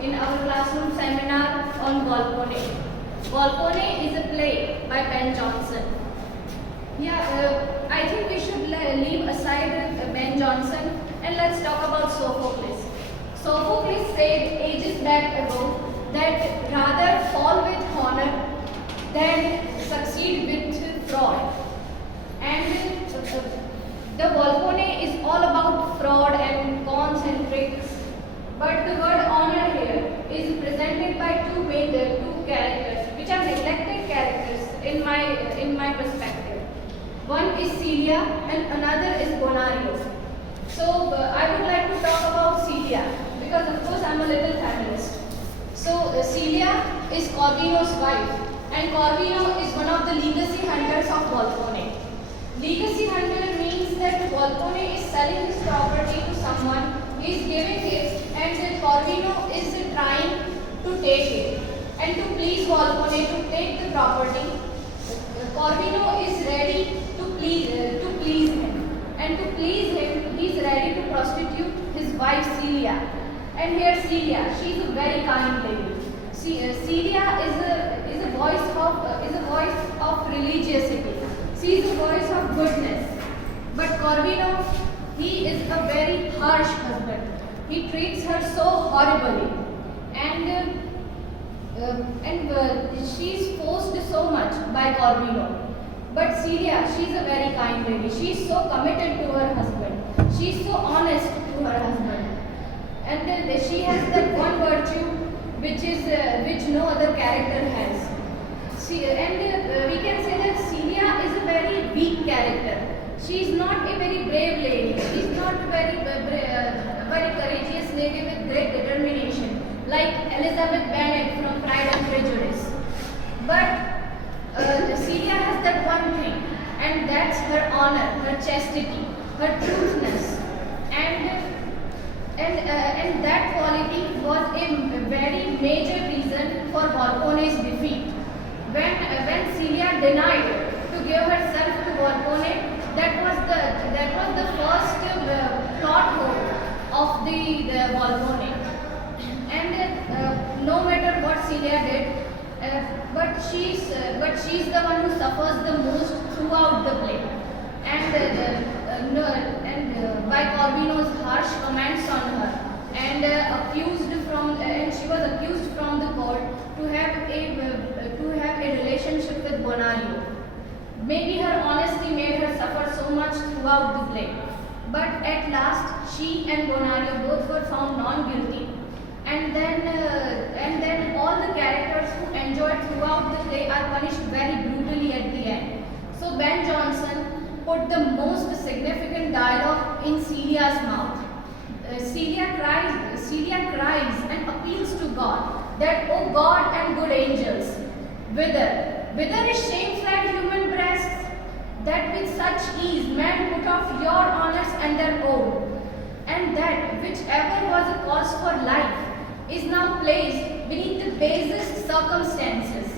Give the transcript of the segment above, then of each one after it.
in our classroom seminar on Volpone. Volpone is a play by Ben Jonson. I think we should leave aside Ben Jonson and let's talk about Sophocles. Sophocles said ages back ago that rather fall with honor than succeed with fraud. And the Volpone is all about fraud and cons and tricks. But the word honor here is presented by two characters, which are neglected characters in my perspective. One is Celia and another is Bonario. So I would like to talk about Celia because of course I'm a little feminist. So Celia is Corvino's wife, and Corvino is one of the legacy hunters of Volpone. Legacy hunter means that Volpone is selling his property to someone, he is giving it, and Corvino is trying to take it. And to please Volpone to take the property, Corvino is ready to please him. And to please him, he is ready to prostitute his wife Celia. And here Celia, she is a very kind lady. Celia is a voice of religiosity. She is a voice of goodness. But Corvino, he is a very harsh husband. He treats her so horribly, and she is forced so much by Corvino. But Celia, she is a very kind lady. She is so committed to her husband. She is so honest to her husband, and she has that one virtue which no other character has. We can say that Celia is a very weak character. She is not a very brave lady. She is not a very courageous lady with great determination, like Elizabeth Bennet from Pride and Prejudice. But Celia has that one thing, and that's her honor, her chastity, her truthness, and that quality was a very major reason for Volpone's defeat. When Celia denied to give herself to Volpone, that was the first plot hole of the Volpone. And no matter what Celia did, but she's the one who suffers the most throughout the play. And by Corvino's harsh comments on her, and she was accused from the court to have a relationship with Bonario. Maybe her honesty made her suffer so much throughout the play. But at last, she and Bonario both were found non-guilty. And then all the characters who enjoyed throughout the play are punished very brutally at the end. So Ben Jonson put the most significant dialogue in Celia's mouth. Celia cries and appeals to God that, "O God and good angels, whither is shame-fled human breasts, that with such ease men put off your honors and their own, and that whichever was a cause for life is now placed beneath the basest circumstances,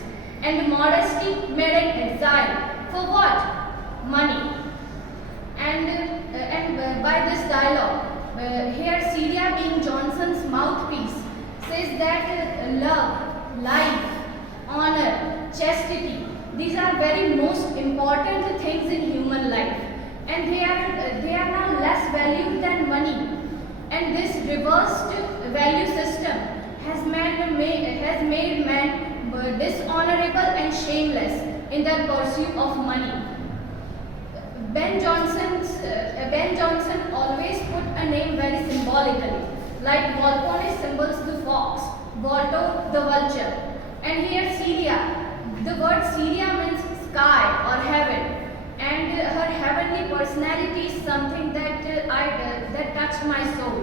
and modesty made an exile. For what? Money." And by this dialogue, here Celia, being Jonson's mouthpiece, says that love, life, honor, chastity, these are very most important things in human life, and they are now less valued than money. And this reversed value system has made men dishonorable and shameless in their pursuit of money. Ben Jonson always put a name very symbolically, like Volpone symbols the fox, Volto the vulture, and here Celia, the word Celia means sky or heaven, and her heavenly personality is something that touched my soul,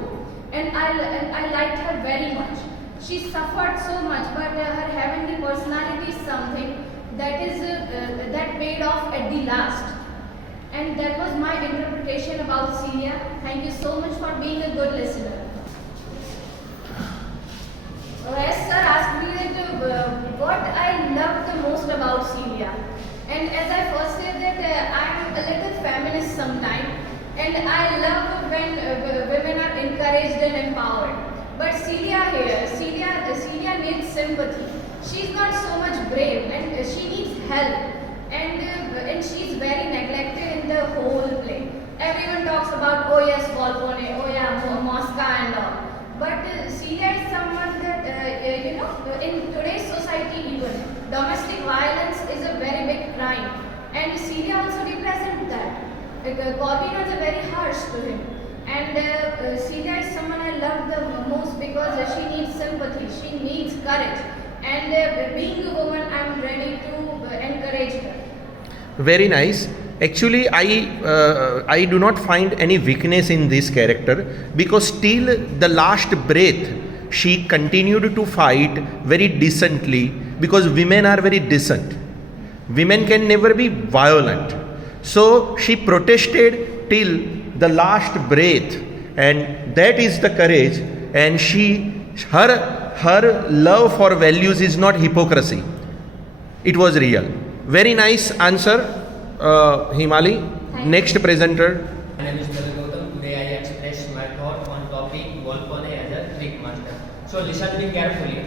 and I liked her very much. She suffered so much, but her heavenly personality is something that paid off at the last. And that was my interpretation about Celia. Thank you so much for being a good listener. As sir asked me that what I loved the most about Celia, and as I first said that I am a little feminist sometimes, and I love when women are encouraged and empowered. But Celia sympathy. She's not so much brave, and she needs help. And she's very neglected in the whole play. Everyone talks about, oh yes, Volpone, oh yeah, Mosca and all. But Celia is someone that, in today's society even, domestic violence is a very big crime. And Celia also represents that. Corvino is very harsh to him. And Celia is someone I love the most because she needs sympathy, she needs courage. And being a woman, I'm ready to encourage her. Very nice. Actually, I do not find any weakness in this character, because till the last breath she continued to fight very decently, because women are very decent. Women can never be violent. So she protested till the last breath, and that is the courage. And her love for values is not hypocrisy. It was real. Very nice answer, Himali. Next presenter. My name is Gautam. Today I express my thought on topic Volpone as a trick master. So listen me carefully.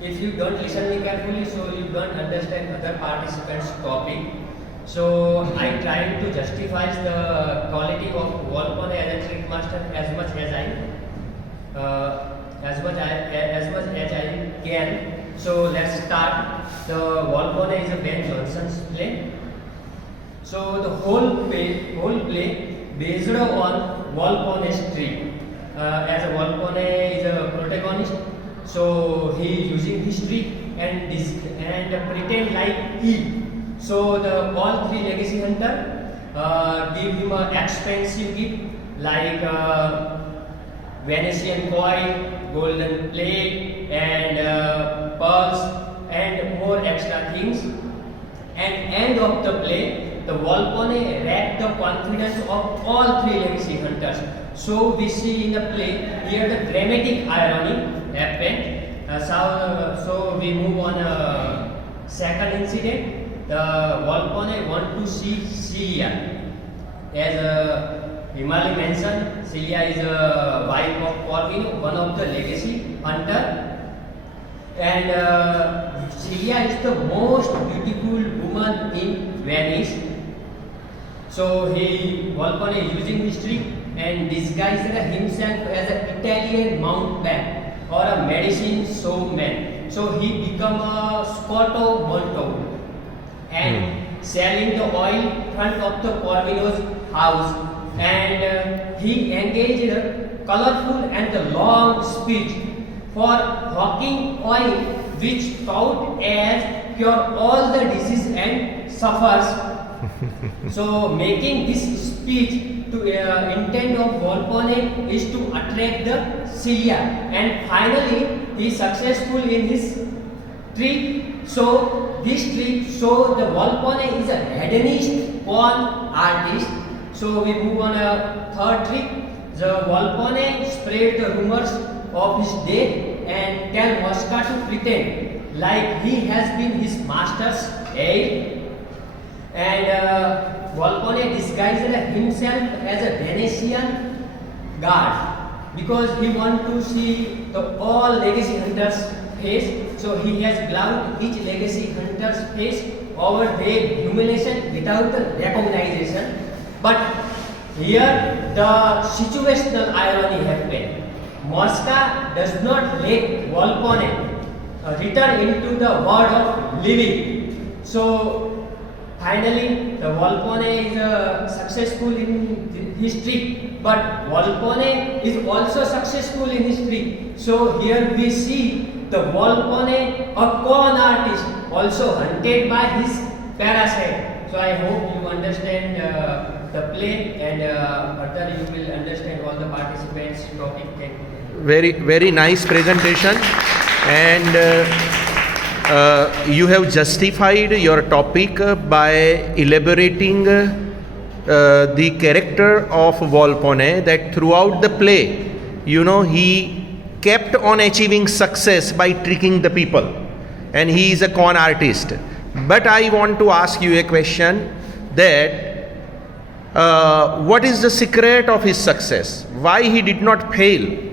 If you don't listen me carefully, so you don't understand other participants' topic. So I tried to justify the quality of Volpone as a trick master as much as I can. So let's start. The Volpone is a Ben Jonson's play. So the whole play based on Volpone's trick. As a Volpone is a protagonist, so he is using his trick and pretend like he. So all three legacy hunter give him an expensive gift like Venetian coin, golden plate, and pearls, and more extra things. And end of the play, the Volpone wrecked the confidence of all three legacy hunters. So we see in the play here the dramatic irony happened. So we move on second incident. The Volpone want to see Celia. As Himali mentioned, Celia is a wife of Corvino, one of the legacy hunter. And Celia is the most beautiful woman in Venice. So Volpone is using his trick and disguised himself as an Italian mountebank or a medicine showman. So he become a Scotto Monto and selling the oil front of the Corvino's house. And he engaged in a colorful and a long speech for hawking oil which taught as cure all the disease and suffers. So making this speech to intent of Volpone is to attract the Celia, and finally he is successful in his trick. So this trick show the Volpone is a hedonist con artist. So we move on a third trick. The Volpone spread the rumors of his death and tell Mosca to pretend like he has been his master's aide. And Volpone disguised himself as a Venetian guard because he want to see all legacy hunters' face. So he has gloved each legacy hunter's face over their humiliation without recognition. But here the situational irony happened. Mosca does not let Volpone return into the world of living. So finally the Volpone is successful in his trick, but Volpone is also successful in his trick. So here we see the Volpone, a con artist, also hunted by his parasite. So I hope you understand the play, and further you will understand all the participants' topic. Very nice presentation, and you have justified your topic by elaborating the character of Volpone, that throughout the play, he kept on achieving success by tricking the people, and he is a con artist. But I want to ask you a question, that what is the secret of his success? Why he did not fail?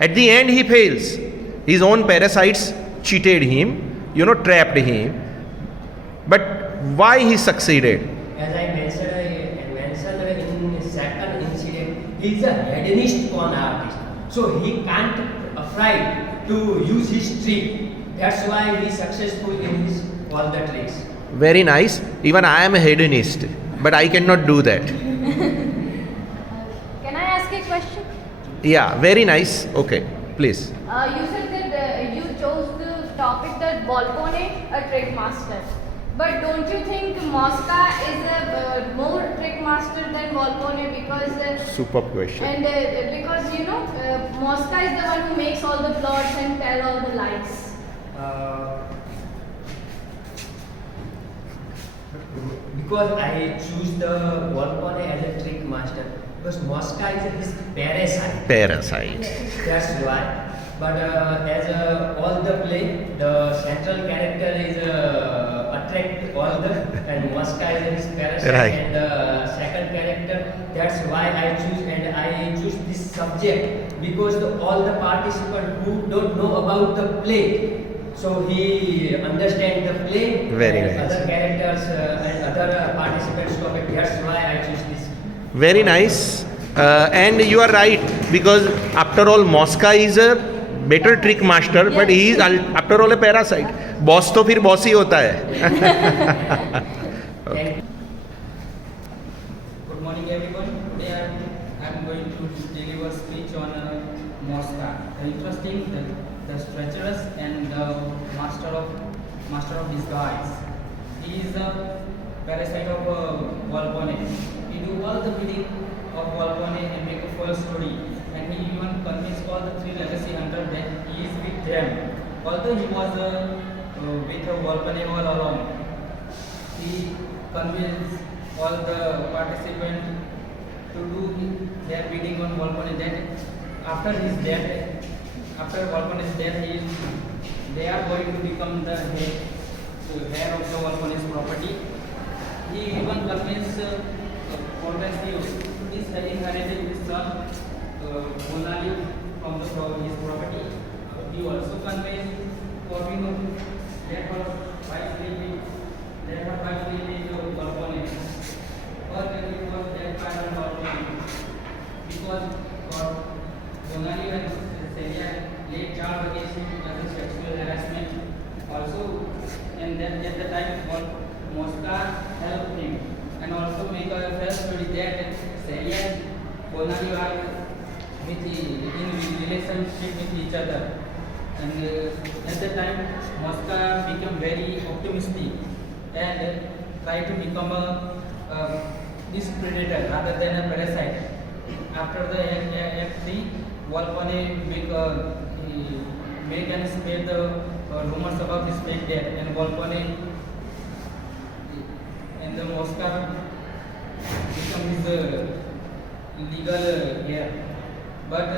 At the end he fails. His own parasites cheated him, trapped him. But why he succeeded? As I mentioned in the second incident, he is a hedonist con artist. So he can't afraid to use his trick. That's why he is successful in his all the tricks. Very nice. Even I am a hedonist, but I cannot do that. Can I ask a question? Yeah, very nice. Okay, please. You said that you chose the topic that Volpone, a trick master. But don't you think Mosca is a more trick master than Volpone because Superb question. and because Mosca is the one who makes all the plots and tell all the lies. Because I choose the Volpone as a trick master because Mosca is his parasite. Parasite. That's why. But as all the play, the central character is attract all the and Mosca is his parasite Right. and the second character. That's why I choose this subject because all the participants who don't know about the play, so he understand the play. Very and nice. Other characters and other participants topic. That's why I choose this. Very nice. And you are right because after all, Mosca is a better trick master, but he is after all a parasite. Boss तो फिर boss ही होता है. Thank you. Good morning, everyone. Today I am going to deliver speech on Mosca. The interesting, the treacherous, and the master of disguise. He is a parasite of Volpone. He do all the bidding of Volpone and make a false story. And he even convinced all the three legacy hunters that he is with them. Although he was with Volpone all along, he convinced all the participants to do their bidding on Volpone that after his death, after Volpone's death, they are going to become the heir of the Volpone's property. He even convinced Corvasius to inherit his son Bonalius from his property. He also convinced Corvinus that her wife is Volpone. But it was that kind of Volpone because Bonalius and Celia laid charge against him as a sexual harassment. Also, and then at the time, Mosca helped him and also make a false story that Celia and Bonalius are in relationship with each other. And at the time, Mosca became very optimistic and tried to become this predator rather than a parasite. After the Act 3, Volpone make and spread the rumors about his fake death, and Volpone and the Mosca become his legal heir. But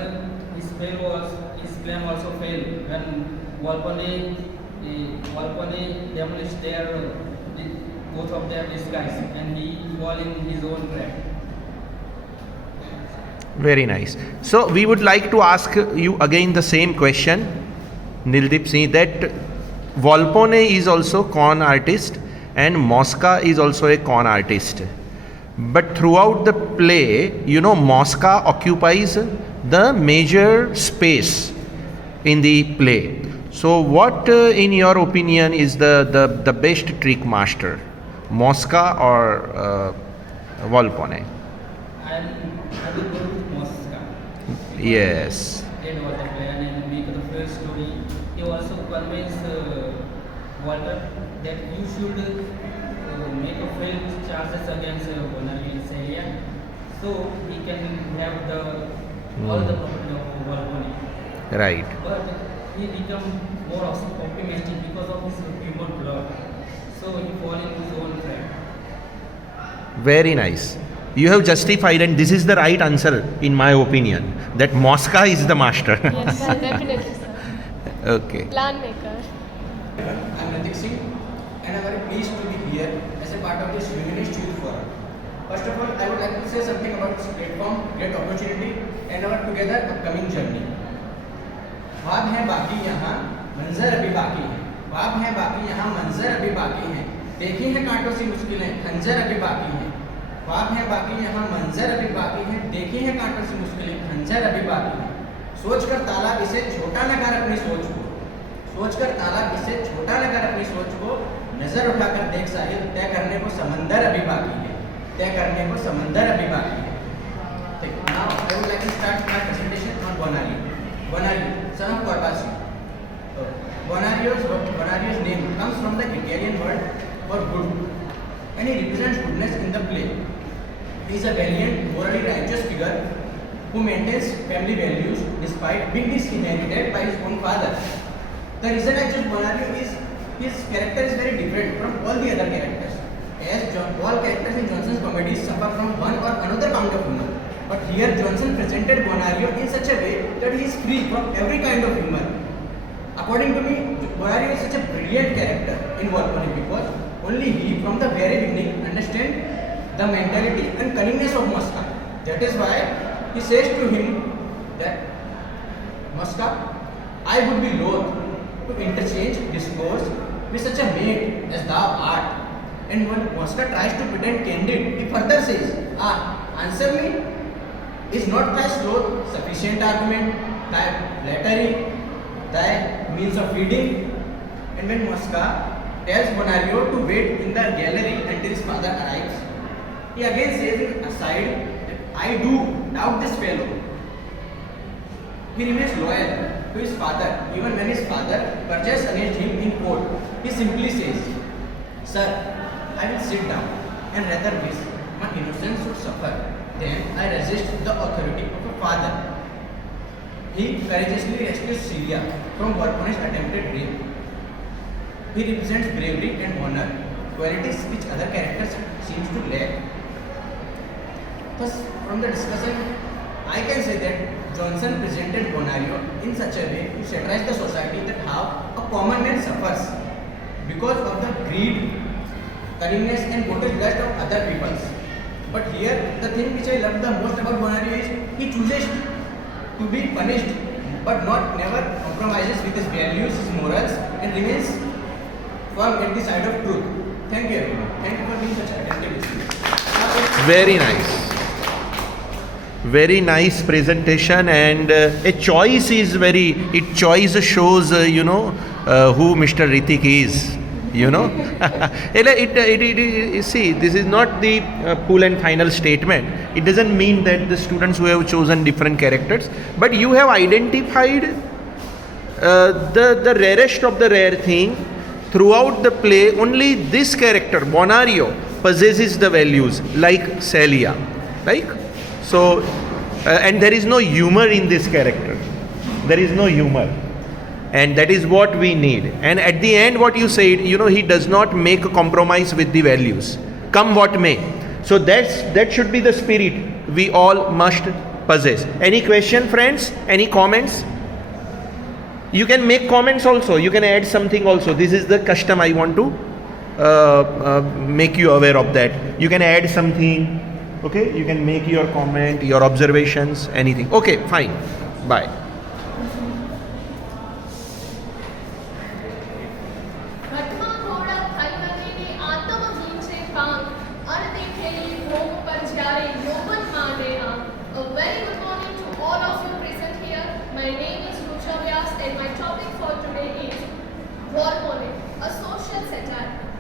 his plan also failed when Volpone demolished both of their disguise and he fell in his own trap. Very nice. So we would like to ask you again the same question, Nildeep Singh, that Volpone is also con artist and Mosca is also a con artist. But throughout the play, Mosca occupies the major space in the play. So what, in your opinion, is the best trick master, Mosca or Volpone? I will go with Mosca. Yes. That was the plan and make the first story. He also convinced Walter that you should make a false charges against Bonalius and Celia, so he can have all the property of Volpone. Right. But he become more optimistic because of his human blood. So he fall in his own trap. Very nice. You have justified, and this is the right answer, in my opinion, that Mosca is the master. Yes, sir, definitely, sir. Okay. Plan maker. I'm Ratik Singh and I'm very pleased to be here as a part of this Unionist Youth Forum. First of all, I would like to say something about this platform, great opportunity and our together upcoming journey. ख्वाब है बाकी यहाँ मंजिल मंजर अभी बाकी है। ख्वाब है बाकी, यहाँ मंजर अभी बाकी है। देखी है कांटों सी मुश्किलें, खंजर अभी बाकी है। ख्वाब है बाकी, यहाँ मंजर अभी बाकी है। देखी है कांटों सी मुश्किलें, खंजर अभी बाकी है। सोच कर तालाब इसे छोटा न कर अपनी सोच को, सोच कर तालाब इसे छोटा न कर अपनी सोच को। नजर उठाकर देख साहिल, तय करने को समंदर अभी बाकी है, तय करने को समंदर अभी बाकी है। Now I would like to start my presentation on Bonario. Bonario, son of Corvasi. Bonario's name comes from the Italian word for good, and he represents goodness in the play. He is a valiant, morally righteous figure who maintains family values despite being disinherited by his own father. The reason I chose Bonario is his character is very different from all the other characters. As all characters in Johnson's comedies suffer from one or another kind of humor. But here Johnson presented Bonario in such a way that he is free from every kind of humor. According to me, Bonario is such a brilliant character in Volpone because only he from the very beginning understands the mentality and cunningness of Mosca. That is why he says to him that, Mosca, I would be loath to interchange discourse with such a maid as thou art. And when Mosca tries to pretend candid, he further says, answer me. Is not thy sloth sufficient argument, thy flattery, thy means of feeding? And when Mosca tells Bonario to wait in the gallery until his father arrives, he again says in aside that I do doubt this fellow. He remains loyal to his father even when his father purges against him in court. He simply says, Sir, I will sit down and rather wish my innocence should suffer. Then I resist the authority of a father. He courageously rescues Celia from Volpone's attempted rape. He represents bravery and honor, qualities which other characters seem to lack. Thus, from the discussion, I can say that Johnson presented Bonario in such a way to satirize the society that how a common man suffers because of the greed, cunningness and brutal lust of other peoples. But here, the thing which I love the most about Bonario is he chooses to be punished, but never compromises with his values, his morals, and remains firm at the side of truth. Thank you everyone. Thank you for being such attentive listeners. Very nice. Very nice presentation, and a choice is choice shows who Mr. Ritik is. See, this is not the full and final statement. It doesn't mean that the students who have chosen different characters, but you have identified the rarest of the rare thing throughout the play. Only this character, Bonario, possesses the values like Celia, so, and there is no humor in this character. There is no humor. And that is what we need. And at the end, what you said, he does not make a compromise with the values, come what may. So that should be the spirit we all must possess. Any question, friends? Any comments? You can make comments also. You can add something also. This is the custom. I want to make you aware of that. You can add something. Okay? You can make your comment, your observations, anything. Okay, fine. Bye.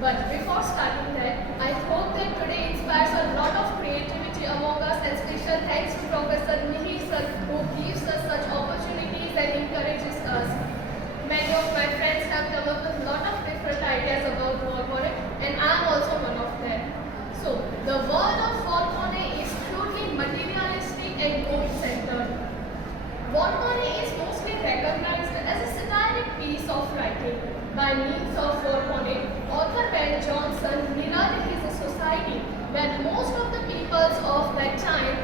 But before starting that, I hope that today inspires a lot of creativity among us, and special thanks to Professor Mihir sir who gives us such opportunities and encourages us. Many of my friends have come up with a lot of different ideas about Volpone, and I am also one of them. So, the world of Volpone is purely materialistic and goal-centered. Volpone is mostly recognized as a satiric piece of writing. By means of Volpone, author Ben Jonson mirrored his society where most of the peoples of that time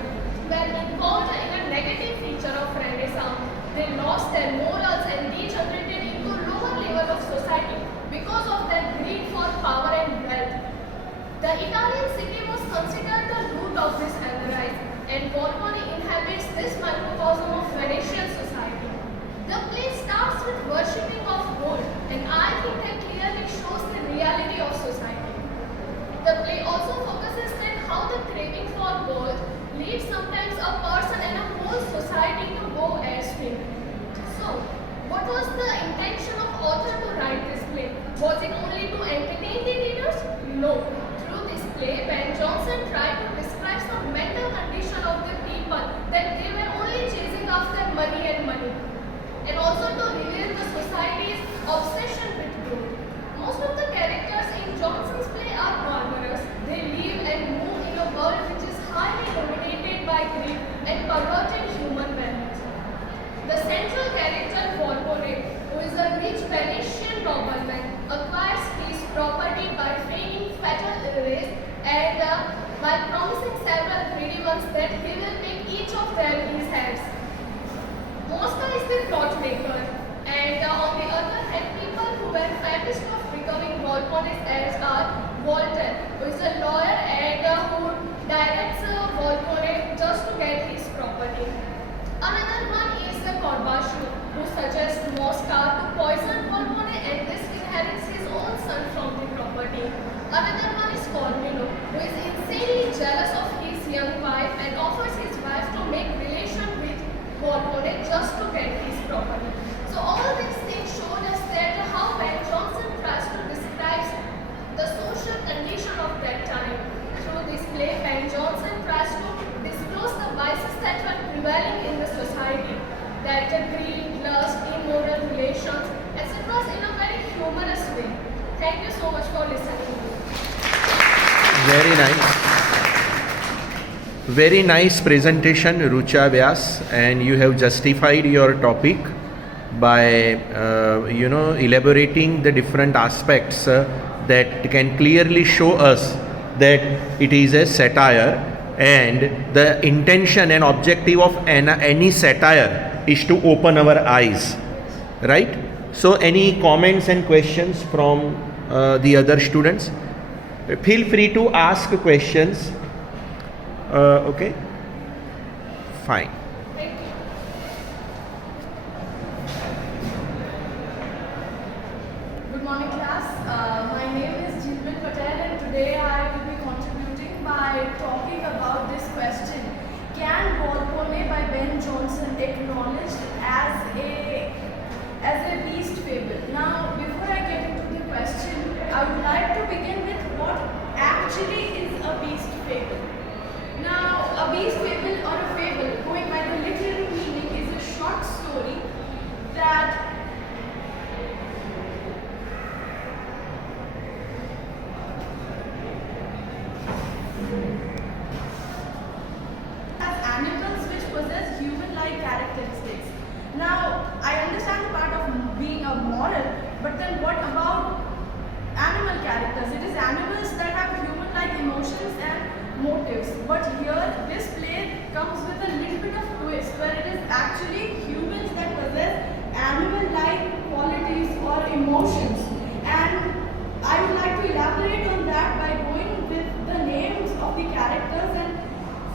were involved in a negative feature of Renaissance. They lost their morals and degenerated into lower level of society because of their greed for power and wealth. The Italian city was considered the root of this enterprise, and Volpone inhabits this microcosm of Venetian society. The play starts with worshipping of gold, Was it only to entertain the readers? No. Through this play, Ben Jonson tried to describe the mental condition of the people, that they were only chasing after money and money, and also to reveal the society's obsession with growth. Most of the characters in Jonson's play are barbarous. They live and move in a world which is highly dominated by greed and perverted human values. The central character Volpone, who is a rich Venetian nobleman, acquires his property by feigning fatal illness and by promising several greedy ones that he will make each of them his heads. Mosca is the plot maker, and on the other hand, people who were famished of becoming Volpone's heirs are Walter, who is a lawyer and who directs Volpone just to get his property. Another one is the Corbashu, who suggests Mosca to poison Volpone and this inherits his own son from the property. Another one is Corvino, who is insanely jealous of his young wife and offers his wife to make relation with Volpone just to get his property. So all these things showed us that how Ben Jonson tries to describe the social condition of that time. Through this play, Ben Jonson tries to disclose the vices that were prevailing in the society, that greed, lust, immoral relations, etc. in a very humorous way. Thank you so much for listening. Very nice. Very nice presentation, Rucha Vyas, and you have justified your topic by elaborating the different aspects that can clearly show us that it is a satire, and the intention and objective of any satire is to open our eyes, right? So any comments and questions from the other students? Feel free to ask questions. Okay, fine. Thank you. Good morning, class. My name is Jilbin Patel, and today I will be contributing by talking about this question: can Volpone by Ben Jonson acknowledged as a beast fable? Now, before I get into the question, I would like to begin with what actually is a beast fable. Now, a beast fable or a fable, going by the literary meaning, is a short story that has animals which possess human-like characteristics. Now, I understand the part of being a moral, but then what about animal characters? It is animals that have human-like emotions and motives. But here, this play comes with a little bit of twist, where it is actually humans that possess animal-like qualities or emotions. And I would like to elaborate on that by going with the names of the characters. And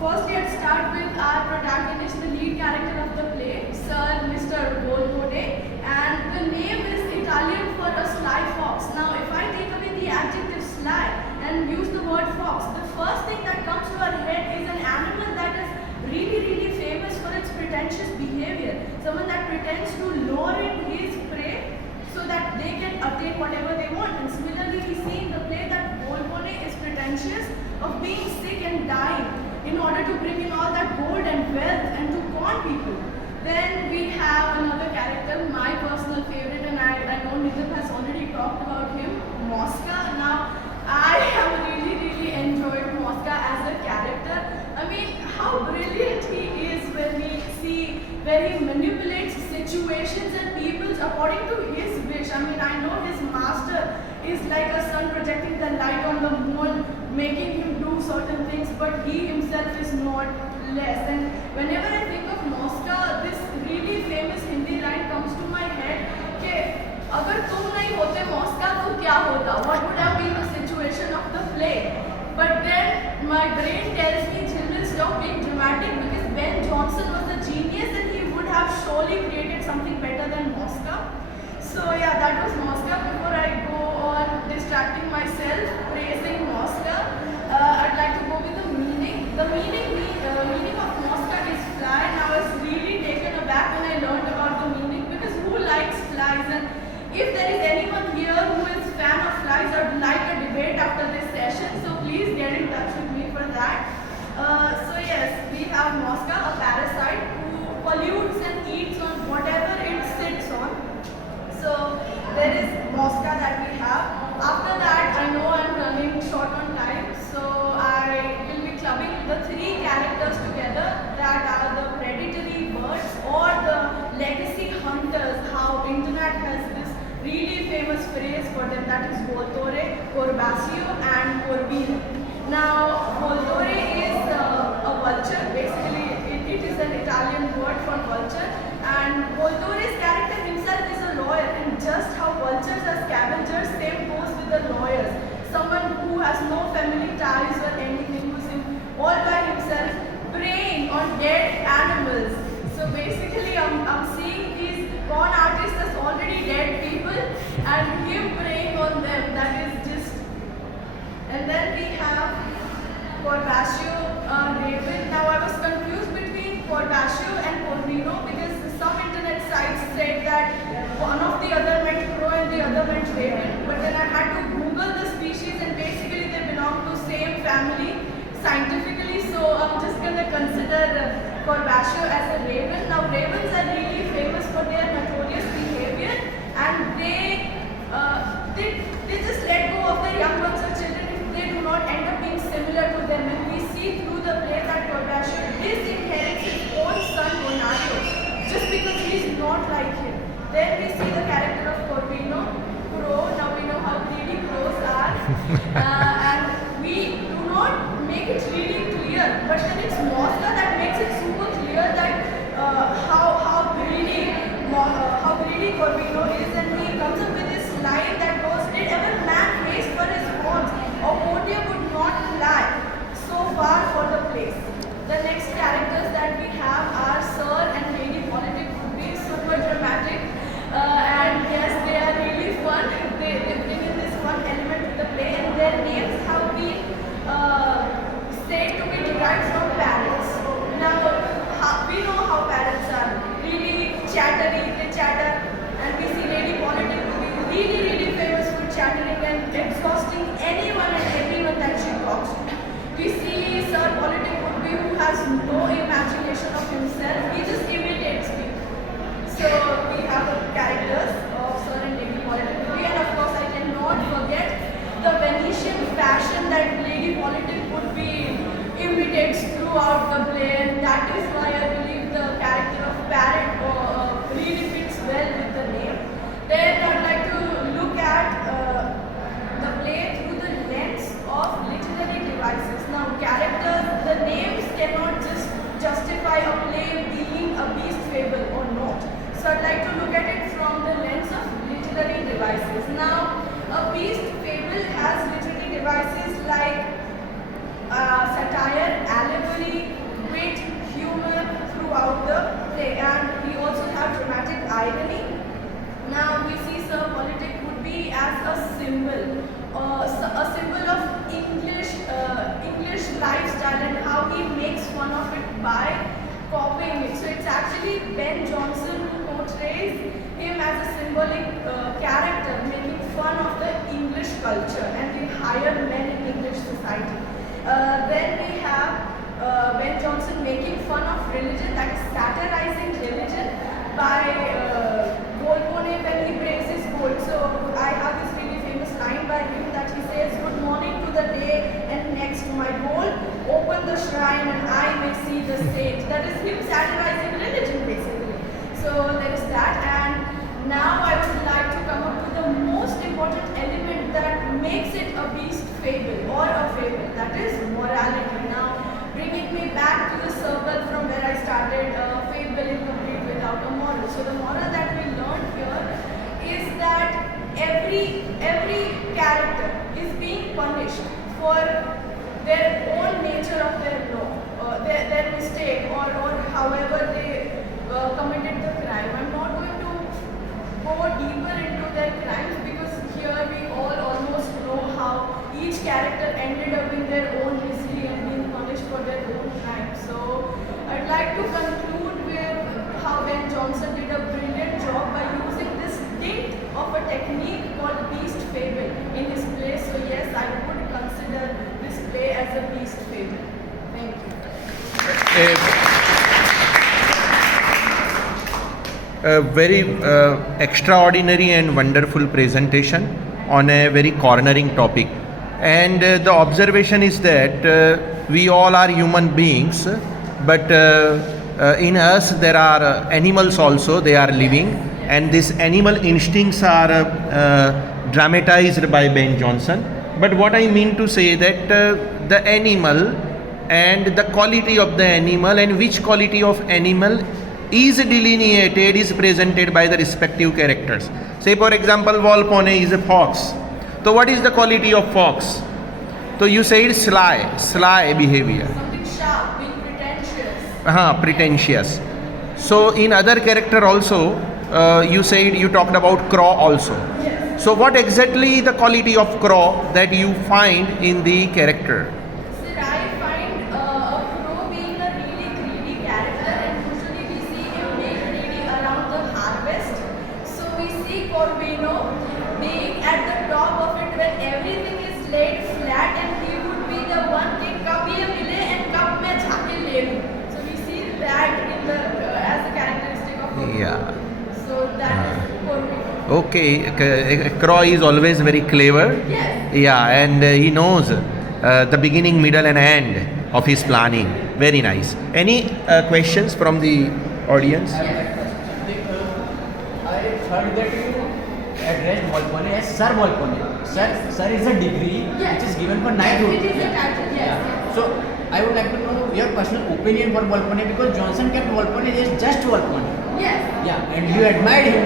firstly, I'd start with our protagonist, the lead character of the play, Sir Mr. Volpone, and the name is Italian for a sly fox. Now, if I take away the adjective sly and use the word fox, the first thing that comes to our head is an animal that is really famous for its pretentious behavior. Someone that pretends to lure in his prey so that they can attain whatever they want. And similarly, we see in the play that Volpone is pretentious of being sick and dying in order to bring in all that gold and wealth and to con people. Then we have another character, my personal favorite, and I know Nitin has already talked about him, Mosca. Now, I have really enjoyed Mosca as a character. I mean, how brilliant he is when we see where he manipulates situations and peoples according to his wish. I mean, I know his master is like a sun projecting the light on the moon, making him do certain things, but he himself is not less. And whenever I think of Mosca, this really famous Hindi line comes to my head, कि अगर तुम नहीं होते मॉस्का तो क्या होता? What would have been the situation of the play? But then my brain tells me, children, stop being dramatic, because Ben Jonson was a genius and he would have surely created something better than Mosca. So yeah, that was Mosca. Before I go on distracting myself praising Mosca, I'd like to go with the meaning. The meaning of Mosca is fly, and I was really taken aback when I learned about the meaning, because who likes flies? And if there is anyone here who is guys would like a debate after this session, so please get in touch with me for that. So yes, we have Mosca, a parasite who pollutes and eats on whatever it sits on. So there is Mosca that we have. After that, I know I'm running short on time, so I will be clubbing the three characters together that are the predatory birds or the legacy hunters. How internet has this really famous phrase for them, that is Voltore, Corbasio and Corbino. Now, Voltore is a vulture, basically it is an Italian word for vulture, and Voltore's character himself is a lawyer, and just how vultures are scavengers, same goes with the lawyers. Someone who has no family ties or anything, who's all by himself preying on dead animals. So basically I'm seeing these con artists as already dead people and him preying on them. That is just. And then we have Corbasio, Raven. Now I was confused between Corbasio and Corbino because some internet sites said that one of the other meant crow and the other meant raven. But then I had to Google the species and basically they belong to same family scientifically. So I'm just gonna consider Corbasio as a raven. Now ravens are really famous for their notorious behavior, and they just let go of their young ones or children if they do not end up being similar to them. And we see through the play that Corbasio disinherits his own son Bonario just because he is not like him. Then we see the character of Corbino, crow. Now we know how greedy crows are, and we do not make it really clear, but then it's Mosca that makes it super clear that how greedy Corbino is, and he comes up with this line that goes, "Did ever man waste for his horns, or courtier would not fly so far for the place." The next characters that we have are Sir and Lady Politic, would be super dramatic, and yes, they are really fun. They bring in this fun element to the play, and their names have been said to be derived from parrots. Now, we know how parrots are really chattery, they chatter, and we see Lady Politic to be really famous for chattering and exhausting anyone and everyone that she talks to. We see Sir Politic would be who has no imagination of himself, he just imitates people. So we have the characters of Sir and Lady Politic would be, and of course I cannot forget the Venetian fashion that Lady Politic would be imitates throughout the play, and that is why I believe the character of parrot really fits well with the name. Then I'd like to look at the play through the lens of literary devices. Now characters, the names cannot just justify a play being a beast fable or not. So I'd like to look at it from the lens of literary devices. Now a beast fable has literary devices like satire, allegory, wit, humor throughout the play, and we also have dramatic irony. Now we see Sir Politic would be as a symbol of English lifestyle and how he makes fun of it by copying it. So it's actually Ben Jonson who portrays him as a symbolic character, making fun of the English culture and the higher men in English society. Then we have Ben Jonson making fun of religion, that is satirizing religion by Volpone when he praises gold. So I have this really famous line by him that he says, "Good morning to the day and next to my goal, open the shrine and I may see the saint." That is him satirizing religion basically. So there is that, and now I would like to come up with the most important element that makes it a beast fable or a fable, that is morality. Now bringing me back to the circle from where I started, fable incomplete without a moral. So the moral that we learned here is that every character is being punished for their own nature of their law, their mistake, or however they committed the crime. I'm not going to go deeper into their crimes because here we all almost know how each character ended up in their own misery and being punished for their own crime. So I'd like to conclude with how Ben Jonson did a brilliant job by using this dint of a technique called beast fable in his play. a very extraordinary and wonderful presentation on a very cornering topic. And the observation is that we all are human beings, but in us there are animals also, they are living, and these animal instincts are dramatized by Ben Jonson. But what I mean to say that the animal and the quality of the animal and which quality of animal is delineated, is presented by the respective characters. Say for example, Volpone is a fox. So what is the quality of fox? So you said sly behavior. Something sharp, being pretentious. Pretentious. So in other character also, you talked about crow also. Yes. So what exactly the quality of crow that you find in the character? Sir, I find a crow being a really greedy character, and usually we see him being greedy around the harvest. So we see Corvino being at the top of it when everything is laid flat, and he would be the one कि कब ये मिले and कब मैं जाके ले लूं. So we see that in the as a characteristic of Corvino. Yeah. So that is Corvino. Okay, a crow is always very clever. Yes. Yeah, and he knows the beginning, middle, and end of his planning. Very nice. Any questions from the audience? I heard that you addressed Volpone as Sir Volpone. Sir is a degree Yes. which is given for knighthood. It is a title, yes. So I would like to know your personal opinion for Volpone, because Johnson kept Volpone as just Volpone. Yes. Yeah, and you admired him.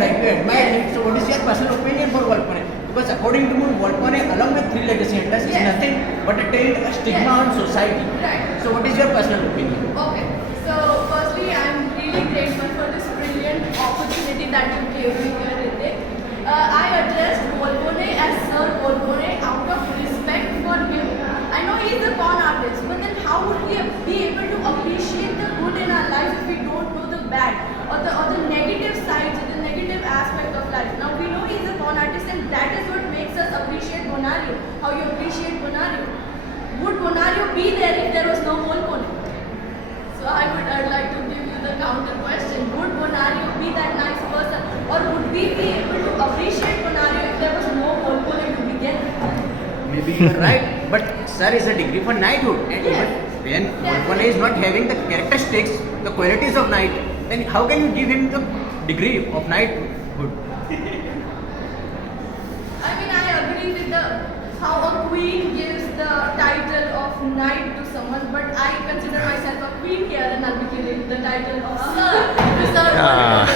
So what is your personal opinion for Volpone? Because according to me, Volpone along with three legacy hunters is Yes. nothing but a taint, a stigma Yes. on society. Right. So what is your personal opinion? Okay. So firstly, I'm really grateful for this brilliant opportunity that you gave me here, Ritik. I addressed Volpone as Sir Volpone out of respect for him. I know he's a con artist, but then how would we be able to appreciate the good in our life if we don't know the bad or the negative sides or the negative aspect of life? Now we know he's a con artist, and that is what makes us appreciate Bonario. How you appreciate Bonario? Would Bonario be there if there was no Volpone? So I'd like to give you the counter question. Would Bonario be that nice person, or would we be able to appreciate Bonario if there was no Volpone to begin with? Maybe you are right, but Sir is a degree for knighthood, and Yes. even when Volpone is not having the characteristics, the qualities of knight, then how can you give him the degree of knighthood? I mean, I agree with how a queen gives the title of knight to someone, but I consider myself a queen here, and I'll be giving the title of sir to Sir Volpone.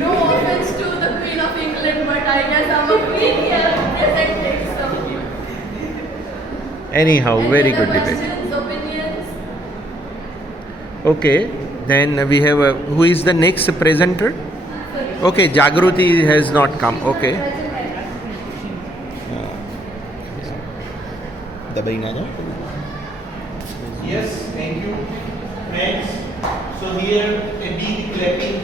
No offense to the Queen of England, but I guess I'm a queen here representing some. Anyhow, Any very other good debate. questions, opinions? Okay, then we have who is the next presenter? Okay, Jagruti has not come. Okay. Yes, thank you, friends. So here a big clapping.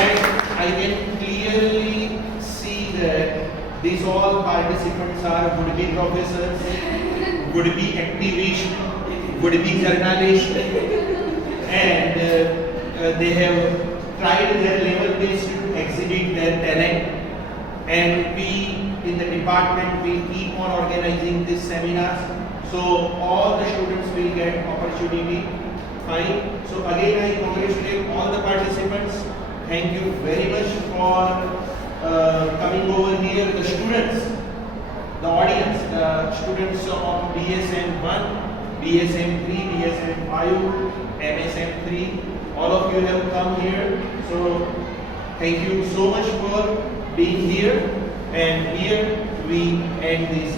And I can clearly see that these all participants are would-be professors, would-be activists, would-be journalists, and they have tried their level best to exhibit their talent. And we in the department will keep on organizing these seminars, so all the students will get opportunity. Fine. So again, I congratulate all the participants. Thank you very much for coming over here. The students, the audience, the students of BSM 1, BSM 3, BSM 5, MSM 3, all of you have come here. So thank you so much for being here. And here we end this